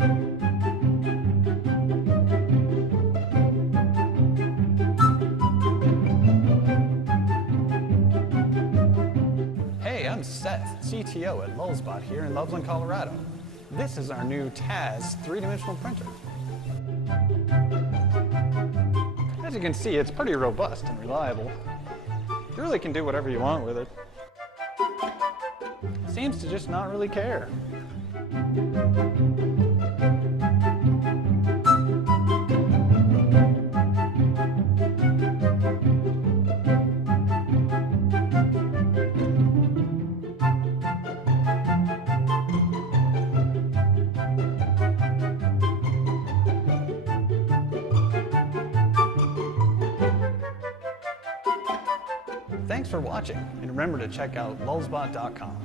Hey, I'm Seth, CTO at LulzBot here in Loveland, Colorado. This is our new TAS three-dimensional printer. As you can see, it's pretty robust and reliable. You really can do whatever you want with it. Seems to just not really care. Thanks for watching, and remember to check out lulzbot.com.